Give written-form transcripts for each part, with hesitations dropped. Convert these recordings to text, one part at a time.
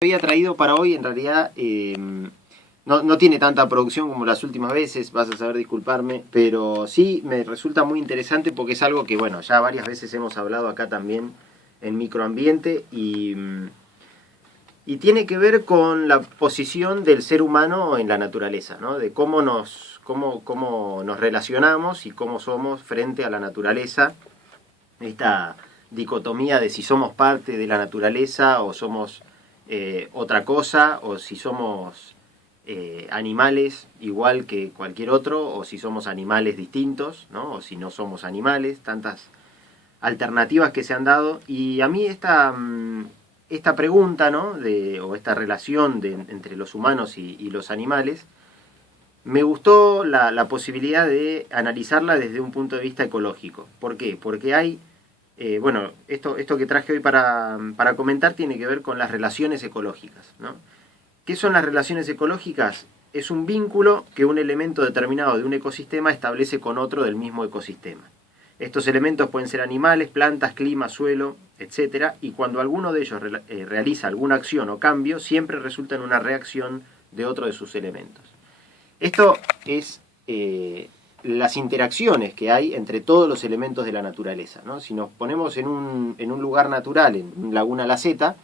Había traído para hoy, en realidad, no tiene tanta producción como las últimas veces, vas a saber disculparme, pero sí me resulta muy interesante porque es algo que, bueno, ya varias veces hemos hablado acá también en microambiente y tiene que ver con la posición del ser humano en la naturaleza, ¿no? De cómo nos relacionamos y cómo somos frente a la naturaleza, esta dicotomía de si somos parte de la naturaleza o somos otra cosa, o si somos animales igual que cualquier otro, o si somos animales distintos, ¿no? O si no somos animales, tantas alternativas que se han dado. Y a mí esta pregunta, ¿no? O esta relación entre los humanos y los animales, me gustó la posibilidad de analizarla desde un punto de vista ecológico. ¿Por qué? Porque hay bueno, esto que traje hoy para comentar tiene que ver con las relaciones ecológicas, ¿no? ¿Qué son las relaciones ecológicas? Es un vínculo que un elemento determinado de un ecosistema establece con otro del mismo ecosistema. Estos elementos pueden ser animales, plantas, clima, suelo, etc. Y cuando alguno de ellos realiza alguna acción o cambio, siempre resulta en una reacción de otro de sus elementos. Esto es las interacciones que hay entre todos los elementos de la naturaleza, ¿no? Si nos ponemos en un lugar natural, en Laguna La Zeta,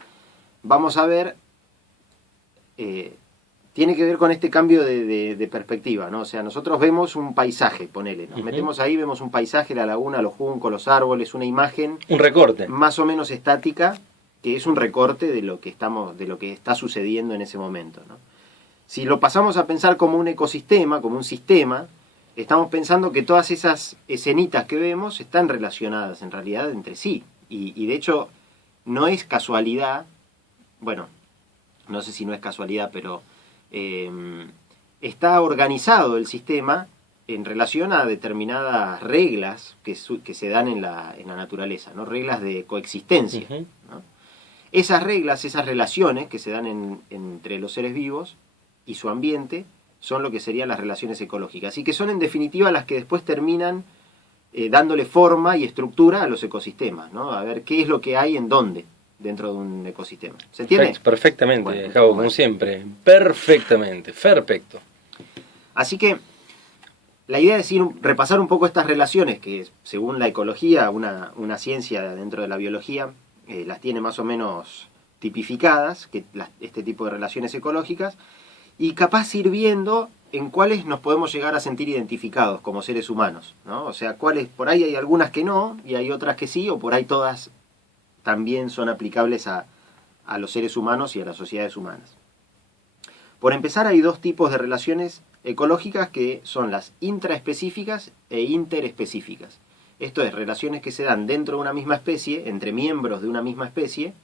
vamos a ver, tiene que ver con este cambio de perspectiva, ¿no? O sea, nosotros vemos un paisaje, ponele, nos metemos ahí, vemos un paisaje, la laguna, los juncos, los árboles, una imagen, un recorte más o menos estática, que es un recorte de lo que está sucediendo en ese momento, ¿no? Si lo pasamos a pensar como un ecosistema, como un sistema, estamos pensando que todas esas escenitas que vemos están relacionadas en realidad entre sí. Y de hecho no es casualidad, bueno, no sé si no es casualidad, pero está organizado el sistema en relación a determinadas reglas que se dan en la naturaleza, ¿no? Reglas de coexistencia, ¿no? Esas reglas, esas relaciones que se dan entre los seres vivos y su ambiente son lo que serían las relaciones ecológicas, y que son en definitiva las que después terminan dándole forma y estructura a los ecosistemas, ¿no? A ver qué es lo que hay en dónde dentro de un ecosistema. ¿Se entiende? Perfectamente, bueno, Javo, como siempre. Perfectamente, perfecto. Así que la idea es repasar un poco estas relaciones que, según la ecología, una ciencia dentro de la biología, las tiene más o menos tipificadas, este tipo de relaciones ecológicas, y capaz ir viendo en cuáles nos podemos llegar a sentir identificados como seres humanos, ¿no? O sea, por ahí hay algunas que no, y hay otras que sí, o por ahí todas también son aplicables a los seres humanos y a las sociedades humanas. Por empezar, hay dos tipos de relaciones ecológicas que son las intraespecíficas e interespecíficas. Esto es, relaciones que se dan dentro de una misma especie, entre miembros de una misma especie,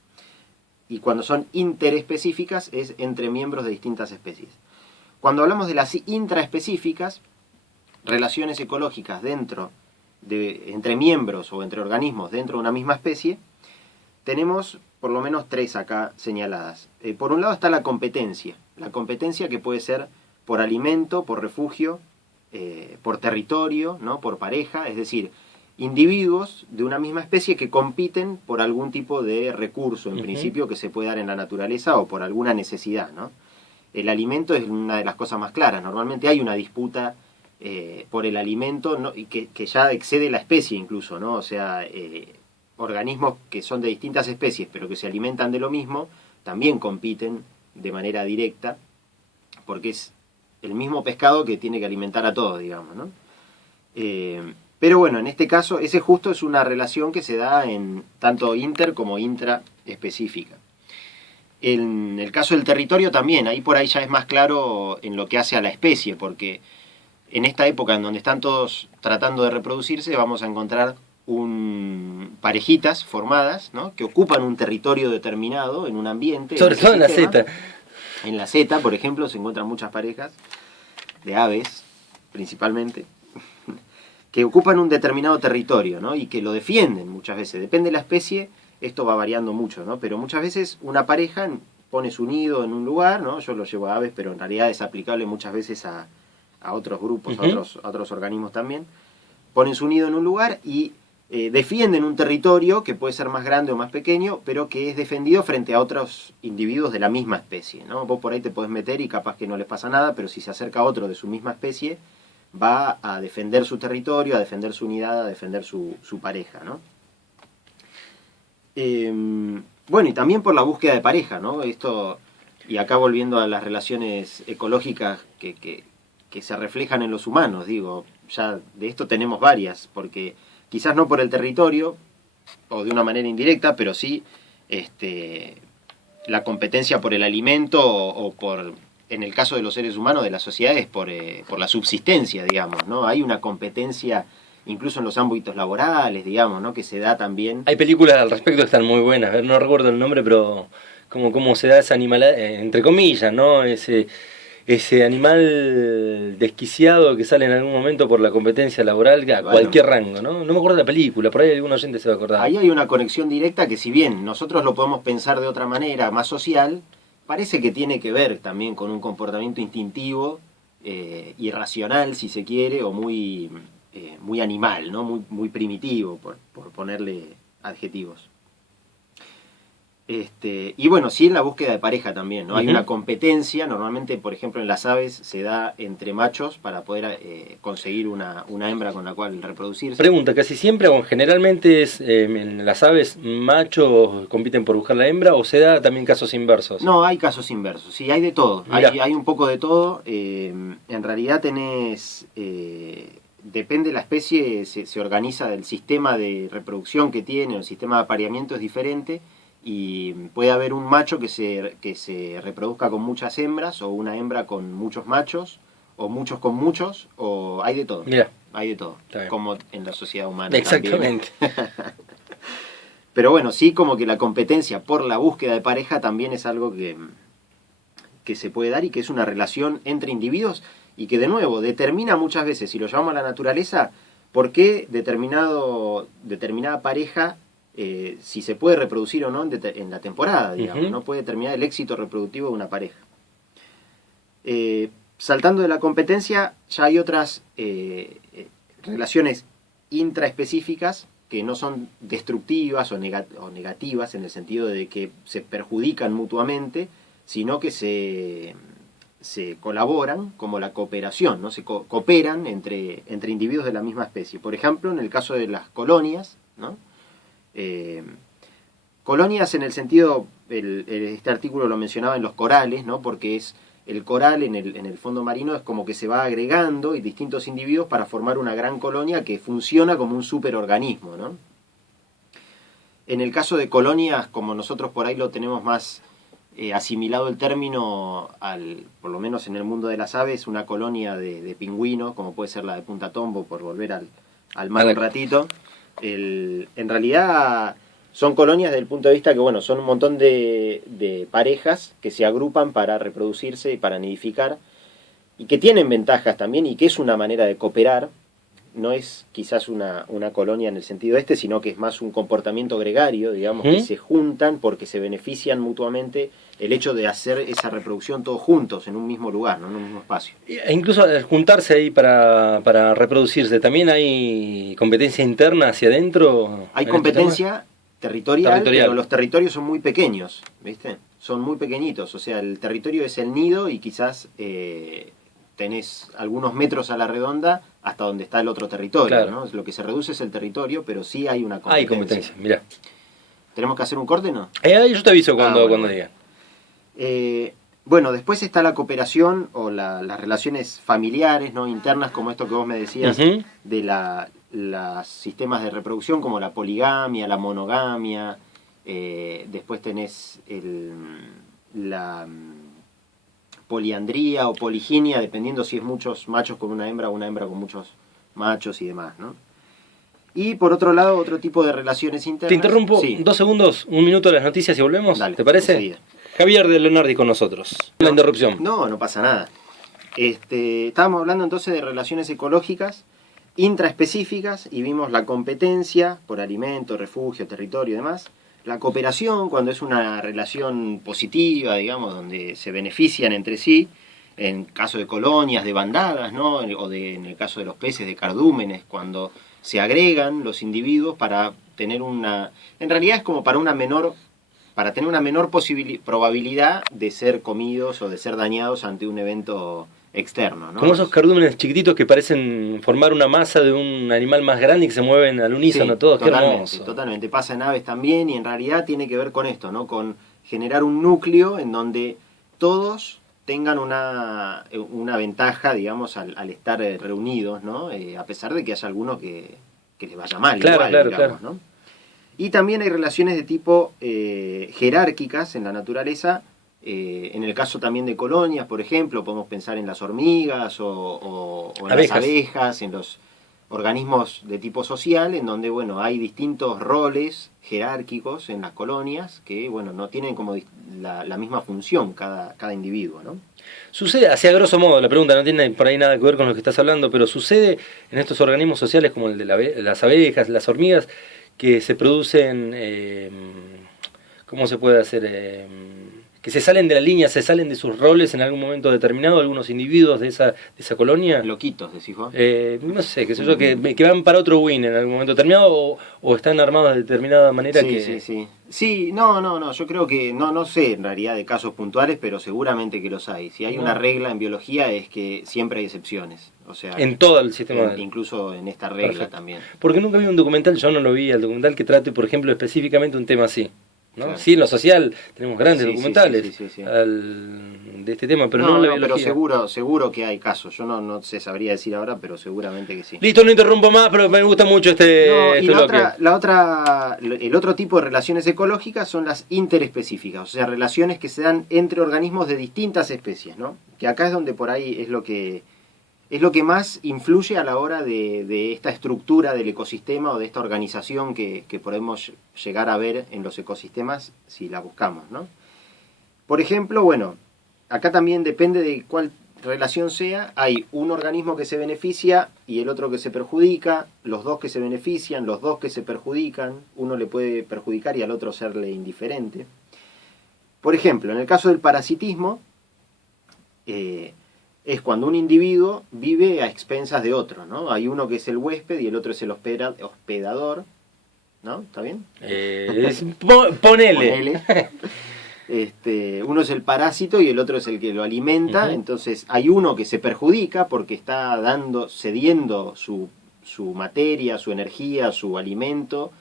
y cuando son interespecíficas es entre miembros de distintas especies. Cuando hablamos de las intraespecíficas, relaciones ecológicas entre miembros o entre organismos dentro de una misma especie, tenemos por lo menos tres acá señaladas. Por un lado está la competencia que puede ser por alimento, por refugio, por territorio, ¿no? Por pareja, es decir, individuos de una misma especie que compiten por algún tipo de recurso, en principio, que se puede dar en la naturaleza o por alguna necesidad, ¿no? El alimento es una de las cosas más claras. Normalmente hay una disputa por el alimento, ¿no? Y que ya excede la especie incluso, ¿no? O sea, organismos que son de distintas especies pero que se alimentan de lo mismo, también compiten de manera directa, porque es el mismo pescado que tiene que alimentar a todos, digamos, ¿no? Pero bueno, en este caso, ese justo es una relación que se da en tanto inter como intraespecífica. En el caso del territorio también, ahí por ahí ya es más claro en lo que hace a la especie, porque en esta época en donde están todos tratando de reproducirse, vamos a encontrar parejitas formadas, ¿no? Que ocupan un territorio determinado en un ambiente. Sobre todo en la Zeta. En la Zeta, por ejemplo, se encuentran muchas parejas de aves, principalmente, que ocupan un determinado territorio, ¿no? Y que lo defienden muchas veces. Depende de la especie, esto va variando mucho, ¿no? Pero muchas veces una pareja pone su nido en un lugar, ¿no? Yo lo llevo a aves, pero en realidad es aplicable muchas veces a otros grupos, a otros organismos también. Ponen su nido en un lugar y defienden un territorio que puede ser más grande o más pequeño, pero que es defendido frente a otros individuos de la misma especie, ¿no? Vos por ahí te podés meter y capaz que no les pasa nada, pero si se acerca otro de su misma especie, va a defender su territorio, a defender su unidad, a defender su pareja, ¿no? Bueno, y también por la búsqueda de pareja, ¿no? Esto, y acá volviendo a las relaciones ecológicas que se reflejan en los humanos, digo, ya de esto tenemos varias, porque quizás no por el territorio, o de una manera indirecta, pero sí la competencia por el alimento o por, en el caso de los seres humanos, de las sociedades, por la subsistencia, digamos, ¿no? Hay una competencia incluso en los ámbitos laborales, digamos, ¿no? Que se da también. Hay películas al respecto que están muy buenas, no recuerdo el nombre, pero cómo se da esa animal, entre comillas, ¿no? Ese animal desquiciado que sale en algún momento por la competencia laboral a cualquier rango, ¿no? No me acuerdo de la película, por ahí algún oyente se va a acordar. Ahí hay una conexión directa que, si bien nosotros lo podemos pensar de otra manera, más social, parece que tiene que ver también con un comportamiento instintivo, irracional, si se quiere, o muy animal, ¿no? Muy primitivo, por ponerle adjetivos. Y bueno, sí, en la búsqueda de pareja también, ¿no? Hay una competencia, normalmente, por ejemplo, en las aves se da entre machos para poder conseguir una hembra con la cual reproducirse. Pregunta, casi siempre o generalmente en las aves machos compiten por buscar la hembra, o se da también casos inversos? No, hay casos inversos, sí, hay de todo, hay un poco de todo. En realidad tenés, depende de la especie, se organiza el sistema de reproducción que tiene, el sistema de apareamiento es diferente. Y puede haber un macho que se reproduzca con muchas hembras, o una hembra con muchos machos, o muchos con muchos, o hay de todo. Mira, hay de todo, como en la sociedad humana. Exactamente. Pero bueno, sí, como que la competencia por la búsqueda de pareja también es algo que se puede dar, y que es una relación entre individuos, y que de nuevo determina muchas veces, si lo llamamos a la naturaleza, por qué determinada pareja, si se puede reproducir o no en la temporada, digamos, ¿no? Puede determinar el éxito reproductivo de una pareja. Saltando de la competencia, ya hay otras relaciones intraespecíficas que no son destructivas o negativas, en el sentido de que se perjudican mutuamente, sino que se colaboran, como la cooperación, ¿no? Se cooperan entre individuos de la misma especie. Por ejemplo, en el caso de las colonias, ¿no? Colonias en el sentido, este artículo lo mencionaba en los corales, ¿no? Porque es el coral en el fondo marino, es como que se va agregando y distintos individuos para formar una gran colonia que funciona como un superorganismo, ¿no? En el caso de colonias, como nosotros por ahí lo tenemos más asimilado el término, por lo menos en el mundo de las aves, una colonia de pingüinos, como puede ser la de Punta Tombo, por volver al mar un ratito. En realidad son colonias desde el punto de vista que, bueno, son un montón de parejas que se agrupan para reproducirse y para nidificar, y que tienen ventajas también, y que es una manera de cooperar. No es quizás una colonia en el sentido sino que es más un comportamiento gregario, digamos, que se juntan porque se benefician mutuamente, el hecho de hacer esa reproducción todos juntos en un mismo lugar, ¿no? En un mismo espacio. E incluso al juntarse ahí para reproducirse, ¿también hay competencia interna hacia adentro? Hay competencia territorial, pero los territorios son muy pequeños, ¿viste? Son muy pequeñitos, o sea, el territorio es el nido, y quizás tenés algunos metros a la redonda hasta donde está el otro territorio, claro, ¿no? Lo que se reduce es el territorio, pero sí hay una competencia. Hay competencia, mirá. ¿Tenemos que hacer un corte, no? Yo te aviso cuando digan. Bueno, después está la cooperación o las relaciones familiares, ¿no? Internas, como esto que vos me decías, de los sistemas de reproducción, como la poligamia, la monogamia. Después tenés la poliandría o poliginia, dependiendo si es muchos machos con una hembra o una hembra con muchos machos y demás, ¿no? Y por otro lado, otro tipo de relaciones internas. Te interrumpo 2 segundos, 1 minuto de las noticias y volvemos. Dale, ¿te parece? Enseguida. Javier de Leonardi con nosotros. La interrupción. No pasa nada. Estábamos hablando entonces de relaciones ecológicas intraespecíficas, y vimos la competencia por alimento, refugio, territorio y demás. La cooperación, cuando es una relación positiva, digamos, donde se benefician entre sí, en caso de colonias, de bandadas, ¿no? En el caso de los peces, de cardúmenes, cuando se agregan los individuos para tener en realidad es como para tener una menor probabilidad de ser comidos o de ser dañados ante un evento externo, ¿no? Como esos cardúmenes chiquititos que parecen formar una masa de un animal más grande y que se mueven al unísono, Sí, todos, qué totalmente, hermoso. totalmente. Pasa en aves también y en realidad tiene que ver con esto, ¿no? Con generar un núcleo en donde todos tengan una ventaja, digamos, al estar reunidos, ¿no? A pesar de que haya alguno que les vaya mal, Claro, igual, claro, digamos, claro. ¿no? Y también hay relaciones de tipo jerárquicas en la naturaleza. En el caso también de colonias, por ejemplo, podemos pensar en las hormigas o en las Abejas. abejas, en los organismos de tipo social, en donde bueno, hay distintos roles jerárquicos en las colonias que bueno, no tienen como la misma función cada individuo, ¿no? Sucede, así a grosso modo, la pregunta no tiene por ahí nada que ver con lo que estás hablando, pero sucede en estos organismos sociales como el de las abejas, las hormigas, que se producen, ¿cómo se puede hacer? Que se salen de la línea, se salen de sus roles en algún momento determinado, algunos individuos de esa colonia. Loquitos, decís vos. No sé, qué sé yo, que van para otro win en algún momento determinado o están armados de determinada manera Sí, que... sí, sí. Sí, no, yo creo que, no sé en realidad de casos puntuales, pero seguramente que los hay. Si hay una regla en biología es que siempre hay excepciones. O sea, En todo el sistema. incluso en esta regla Perfecto. también. Porque nunca vi un documental, yo no lo vi, el documental que trate, por ejemplo, específicamente un tema así. ¿no? Claro. Sí, en lo social tenemos grandes Sí, documentales sí. de este tema, pero no en la biología. Pero seguro que hay casos. Yo no sé, sabría decir ahora, pero seguramente que sí. Listo, no interrumpo más, pero me gusta mucho No, y este bloque. el otro tipo de relaciones ecológicas son las interespecíficas, o sea, relaciones que se dan entre organismos de distintas especies, ¿no? Que acá es donde por ahí es lo que más influye a la hora de esta estructura del ecosistema o de esta organización que podemos llegar a ver en los ecosistemas si la buscamos, ¿no? Por ejemplo, bueno, acá también depende de cuál relación sea, hay un organismo que se beneficia y el otro que se perjudica, los dos que se benefician, los dos que se perjudican, uno le puede perjudicar y al otro serle indiferente. Por ejemplo, en el caso del parasitismo, es cuando un individuo vive a expensas de otro, ¿no? Hay uno que es el huésped y el otro es el hospedador, ¿no? ¿Está bien? Ponele. Uno es el parásito y el otro es el que lo alimenta, entonces hay uno que se perjudica porque está cediendo su materia, su energía, su alimento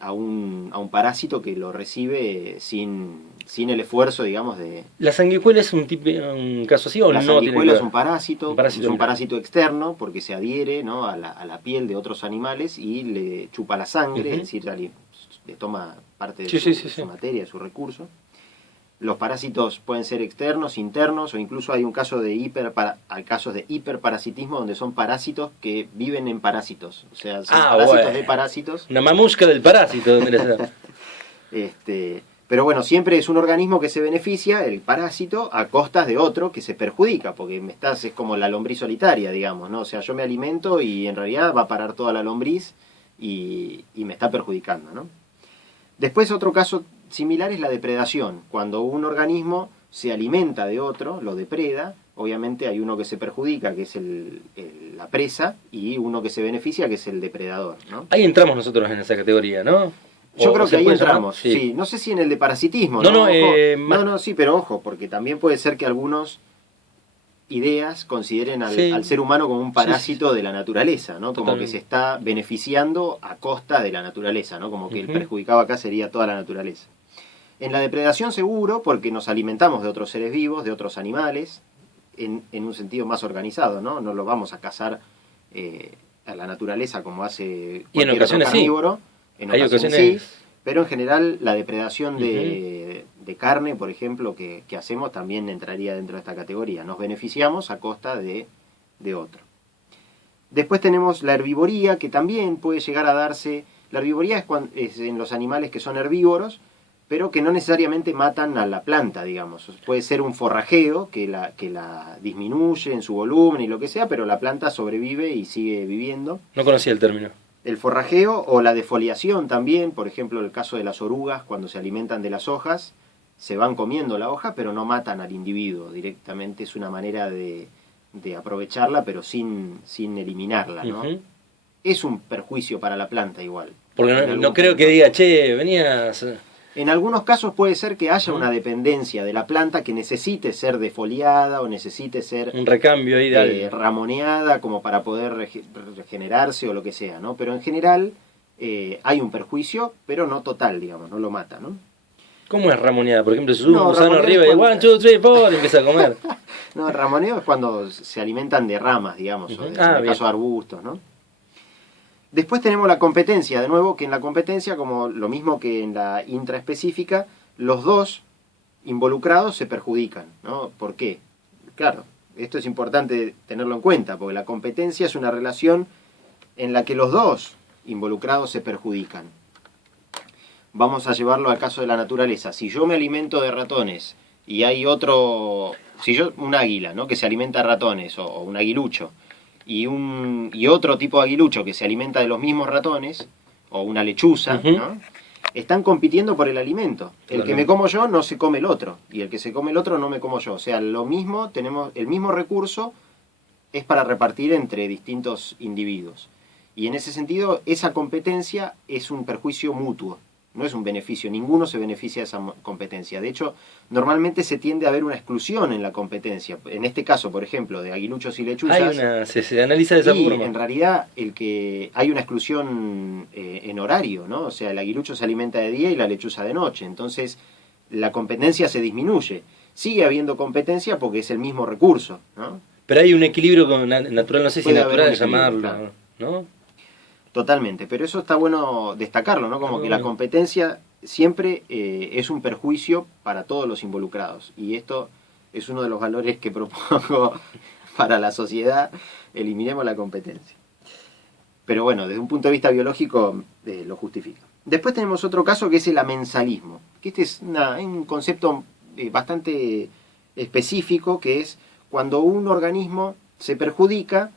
a un parásito que lo recibe sin el esfuerzo, digamos, de... ¿La sanguijuela es un caso así o La no? sanguijuela es Un parásito, es un parásito externo porque se adhiere, ¿no? a la piel de otros animales y le chupa la sangre, es decir, le toma parte de su materia, de su recurso. Los parásitos pueden ser externos, internos, o incluso hay un caso de casos de hiperparasitismo donde son parásitos que viven en parásitos. O sea, son parásitos de parásitos. Una mamusca del parásito. Pero bueno, siempre es un organismo que se beneficia, el parásito, a costas de otro que se perjudica, porque es como la lombriz solitaria, digamos, ¿no? O sea, yo me alimento y en realidad va a parar toda la lombriz y me está perjudicando, ¿no? Después otro caso similar es la depredación, cuando un organismo se alimenta de otro, lo depreda, obviamente hay uno que se perjudica, que es la presa, y uno que se beneficia, que es el depredador, ¿no? Ahí entramos nosotros en esa categoría, ¿no? Yo creo que ahí entramos, sí. sí. No sé si en el de parasitismo, No, sí, pero ojo, porque también puede ser que algunos ideas consideren al ser humano como un parásito de la naturaleza, ¿no? Como que se está beneficiando a costa de la naturaleza, ¿no? Como que el perjudicado acá sería toda la naturaleza. En la depredación seguro, porque nos alimentamos de otros seres vivos, de otros animales, en un sentido más organizado, ¿no? No lo vamos a cazar a la naturaleza como hace cualquier otro carnívoro. En ocasiones sí, pero en general la depredación de carne, por ejemplo, que hacemos también entraría dentro de esta categoría. Nos beneficiamos a costa de otro. Después tenemos la herbivoría, que también puede llegar a darse. La herbivoría es en los animales que son herbívoros, pero que no necesariamente matan a la planta, digamos. Puede ser un forrajeo que la disminuye en su volumen y lo que sea, pero la planta sobrevive y sigue viviendo. No conocía el término. El forrajeo o la defoliación también, por ejemplo, el caso de las orugas, cuando se alimentan de las hojas, se van comiendo la hoja, pero no matan al individuo directamente. Es una manera de aprovecharla, pero sin eliminarla, ¿no? es un perjuicio para la planta igual. Porque En no, algún no creo punto. que diga, che, venías... En algunos casos puede ser que haya Ujú. una dependencia de la planta que necesite ser defoliada o necesite ser Un recambio ahí de algo. ramoneada como para poder regenerarse o lo que sea, ¿no? Pero en general hay un perjuicio, pero no total, digamos, no lo mata, ¿no? ¿Cómo es ramoneada? Por ejemplo, se sube No, un gusano ramoneada arriba es y cuando- 1, 2, 3, 4 y empieza a comer. No, el ramoneo es cuando se alimentan de ramas, digamos, Ujú. o de, Ah, en el bien. caso de arbustos, ¿no? Después tenemos la competencia, de nuevo, que en la competencia, como lo mismo que en la intraespecífica, los dos involucrados se perjudican, ¿no? ¿Por qué? Claro, esto es importante tenerlo en cuenta, porque la competencia es una relación en la que los dos involucrados se perjudican. Vamos a llevarlo al caso de la naturaleza. Si yo me alimento de ratones y hay otro, si yo, un águila, ¿no? Que se alimenta de ratones, o un aguilucho, y otro tipo de aguilucho que se alimenta de los mismos ratones, o una lechuza, Ujú. ¿no? Están compitiendo por el alimento. El que me Totalmente. como yo no se come el otro, y el que se come el otro no me como yo. O sea, lo mismo, tenemos el mismo recurso, es para repartir entre distintos individuos. Y en ese sentido, esa competencia es un perjuicio mutuo, no es un beneficio, ninguno se beneficia de esa competencia. De hecho, normalmente se tiende a ver una exclusión en la competencia. En este caso, por ejemplo, de aguiluchos y lechuzas, Se analiza de esa y forma. en realidad hay una exclusión en horario, ¿no? O sea, el aguilucho se alimenta de día y la lechuza de noche. Entonces, la competencia se disminuye. Sigue habiendo competencia porque es el mismo recurso, ¿no? Pero hay un equilibrio natural, no sé si Puede haber natural un equilibrio, llamarlo, claro. ¿no? Totalmente, pero eso está bueno destacarlo, ¿no? Como Está que bueno. la competencia siempre es un perjuicio para todos los involucrados. Y esto es uno de los valores que propongo para la sociedad, eliminemos la competencia. Pero bueno, desde un punto de vista biológico lo justifica. Después tenemos otro caso que es el amensalismo, que este es un concepto bastante específico, que es cuando un organismo se perjudica,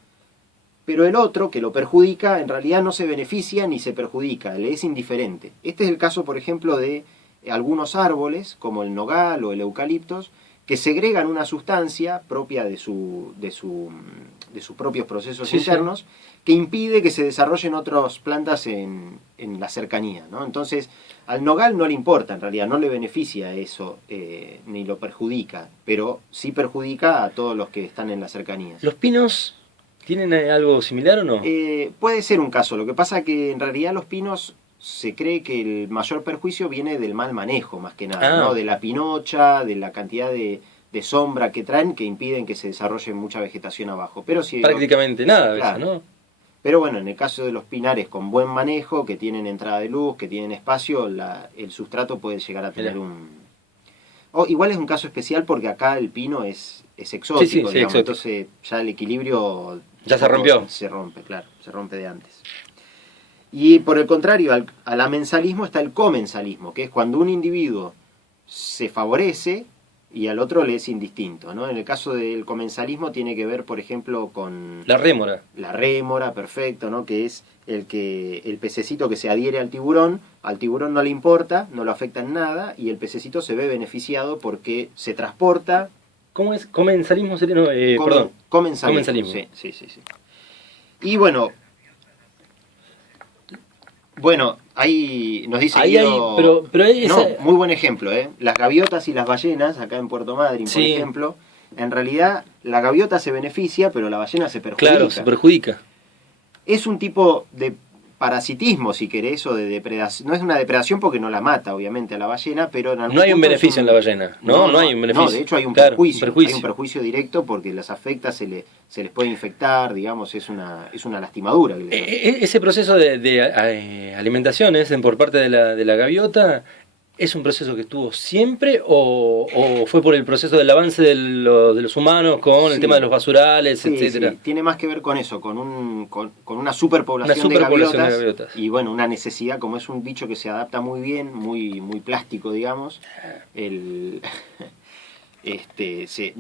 pero el otro que lo perjudica en realidad no se beneficia ni se perjudica, le es indiferente. Este es el caso, por ejemplo, de algunos árboles, como el nogal o el eucaliptos, que segregan una sustancia propia de sus propios procesos Sí, internos, que impide que se desarrollen otras plantas en la cercanía, ¿no? Entonces, al nogal no le importa, en realidad, no le beneficia eso, ni lo perjudica, pero sí perjudica a todos los que están en las cercanías. ¿Los pinos tienen algo similar o no? Puede ser un caso, lo que pasa que en realidad los pinos se cree que el mayor perjuicio viene del mal manejo, más que nada, ¿no? De la pinocha, de la cantidad de sombra que traen, que impiden que se desarrolle mucha vegetación abajo. Pero si Prácticamente nada a veces, claro. ¿no? Pero bueno, en el caso de los pinares con buen manejo, que tienen entrada de luz, que tienen espacio, el sustrato puede llegar a tener igual es un caso especial porque acá el pino es exótico, Sí, digamos, exótico. entonces ya el equilibrio Ya se rompió. se rompe, claro, se rompe de antes. Y por el contrario, al amensalismo está el comensalismo, que es cuando un individuo se favorece y al otro le es indistinto, ¿no? En el caso del comensalismo tiene que ver, por ejemplo, con La rémora. la rémora, perfecto, ¿no? Que es el pececito que se adhiere al tiburón no le importa, no lo afecta en nada, y el pececito se ve beneficiado porque se transporta. ¿Cómo es? Comensalismo sería, no, perdón. Comensalismo. Sí. Y bueno, ahí nos dice Ahí Guido, pero esa- no, muy buen ejemplo, ¿eh? Las gaviotas y las ballenas, acá en Puerto Madryn, por Sí. ejemplo, en realidad la gaviota se beneficia, pero la ballena se perjudica. Claro, se perjudica. Es un tipo de parasitismo, si querés, o de depredación. No es una depredación porque no la mata, obviamente, a la ballena, pero en algún No hay un punto beneficio en la ballena, ¿no? No hay un beneficio. No, de hecho hay un Claro, perjuicio. un perjuicio. Hay un perjuicio directo porque las afecta, se les puede infectar, digamos, es una lastimadura. Que le da. Ese proceso de alimentación por parte de la gaviota, ¿es un proceso que estuvo siempre o fue por el proceso del avance de los humanos con el Sí. tema de los basurales, Sí, etcétera? sí, tiene más que ver con eso, con una superpoblación, Una superpoblación de de gaviotas. gaviotas. Y bueno, una necesidad, como es un bicho que se adapta muy bien, muy plástico, digamos,